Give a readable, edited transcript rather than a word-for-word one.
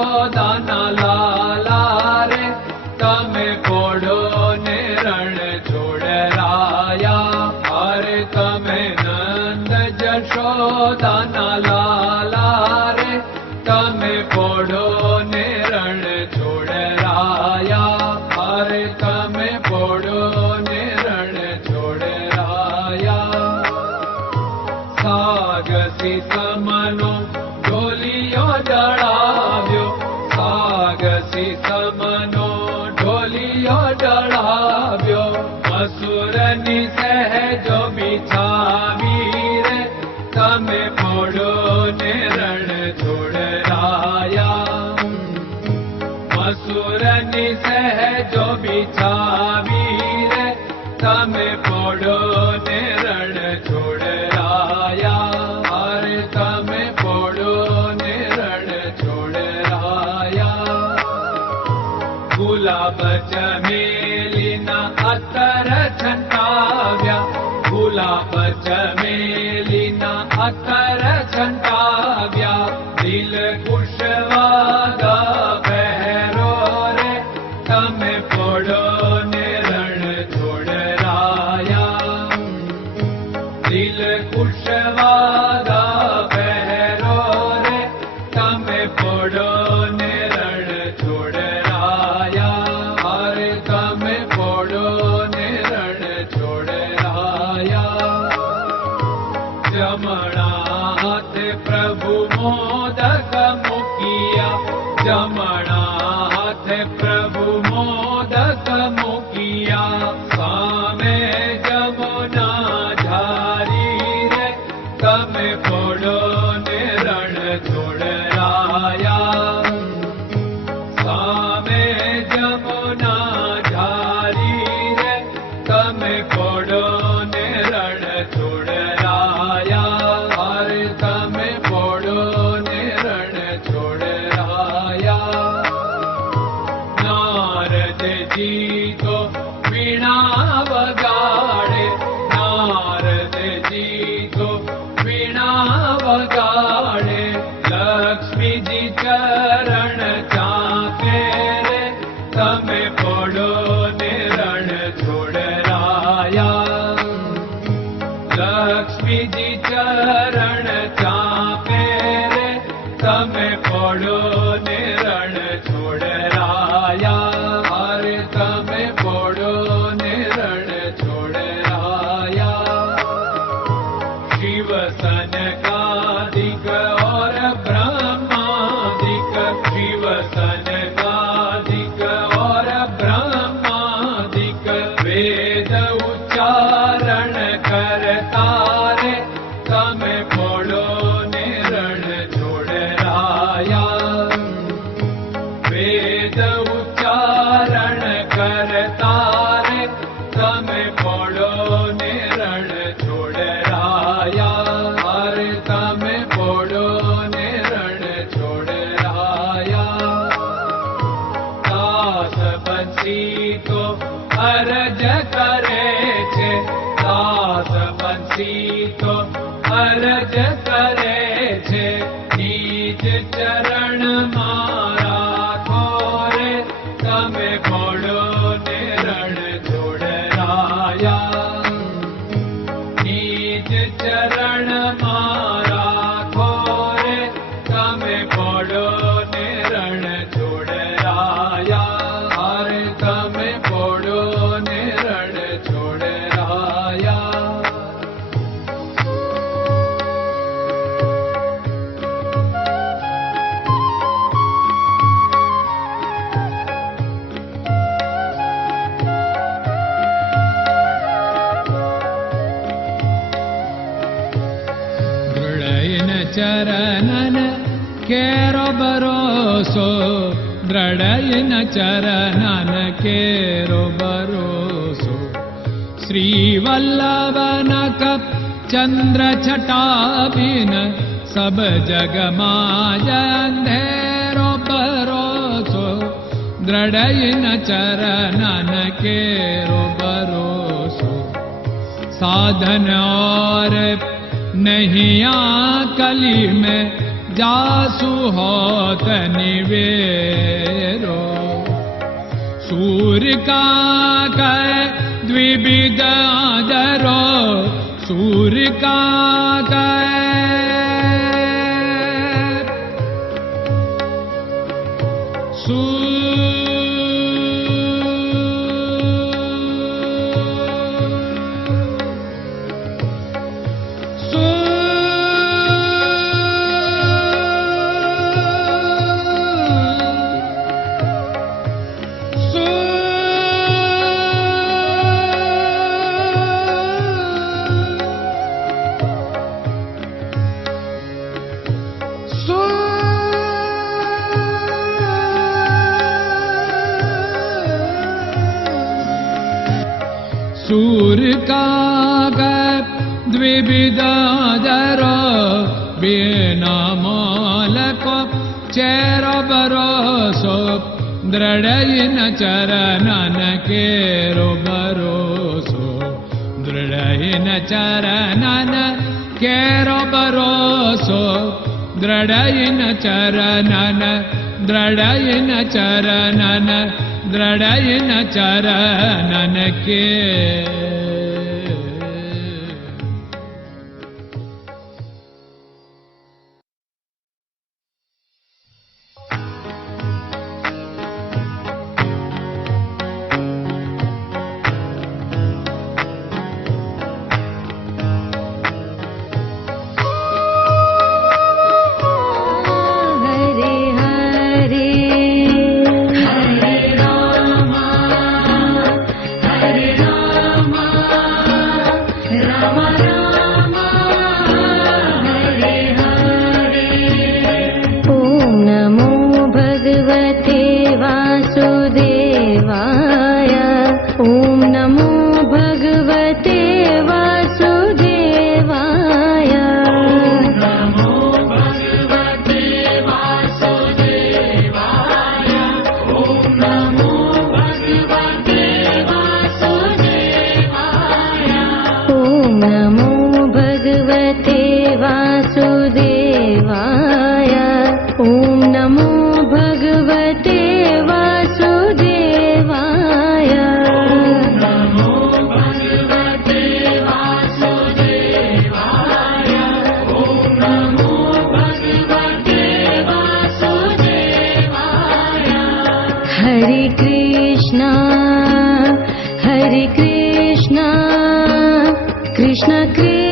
જશોદાના લાલા રે તમે પોડો ને રણ છોડરાયા. અરે તમે નંદ જશોદાના લાલા રે તમે પોડો ને રણ છોડરાયા. અરે તમે પોડો ને રણ છોડરાયા. સાગસી સમનો ઢોલિયો ડળાવ્યો, સાગસી સમનો ઢોલિયો ડળાવ્યો. મસૂરની સહેજો બિછાવી રે તમે પોડો ને રણ છોડરાયા. મસૂરની સહેજો બિછાવી રે તમે પોડો ને રણ છોડરાયા. અરે તમે પોડો ને રણ છોડરાયા. ગુલાબ ચમેલીના અત્તર છંટાવ્યા, ગુલાબ ચમેલીના અત્તર છંટાવ્યા. દિલ કુશવાદા પહેરો રે તમે પોડો ને રણ છોડરાયા. દિલ કુશવાદા પહેરો રે તમે પોડો ને રણ છોડરાયા. અરે તમે પોડો ને રણ છોડરાયા. જમણા હાથે પ્રભુ મોદક મૂકિયા, જમણા હાથે પ્રભુ મોદક મૂકિયા. સામે જમુના ઝારી રે તમે પોડો ને રણ છોડરાયા. સામે જમુના ઝારી રે તમે પોડો ને રણ છોડરાયા. અરે તમે પોડો ને રણ છોડરાયા. નારદજી તો વીણા વગાડે, નારદજી તો વીણા વગાડે. લક્ષ્મીજી ચરણ ચાકે રે તમે પોડો ને રણ છોડરાયા. લક્ષ્મીજી ચરણ ચાપે રે તમે પોડો ને રણ છોડરાયા. અરે તમે પોડો ને રણ છોડરાયા. શિવ સનકાદિક और ब्रह्मादिक, शिव सनकादिक और ब्रह्मादिक. वेद उच्चारण करता रे તમે પોડો ને રણ છોડરાયા. વેદ ઉચ્ચારણ કરતા રે તમે પોડો ને રણ છોડરાયા. અરે તમે પોડો ને રણ છોડરાયા. દાસ બંસી તો અરજ કરે છે, દાસ બંસી તો અરજ કરે છે. નીચ ચરણ મારા ખોરે તમે પોડો ને રણ છોડરાયા. નીચ ચરણ મારા ખોરે તમે પોડો ને રણ છોડરાયા. અરે તમે પોડો ને રણ છોડરાયા. ચરણન કેરો ભરોસો, દ્રઢયન ચરણન કેરો ભરોસો. શ્રી વલ્લભન કપ ચંદ્ર છટાબિન સબ જગમાં અંધેરો ભરોસો. દ્રઢયન ચરણન કેરો ભરોસો. साधन और नहीं कली में जासु होत निवेरो। सूर्य का कै द्विविध आदरो, सूर्य का सूर्य का द्विविधादरो, बिना मोल को चेर भरोसो, दृढ़ चरणन केरो भरोसो, दृढ़ चरणन केरो भरोसो, दृढ़ चरणन, दृढ़ चरणन, दृढ़ चरणन के। Hare Krishna, Krishna Krishna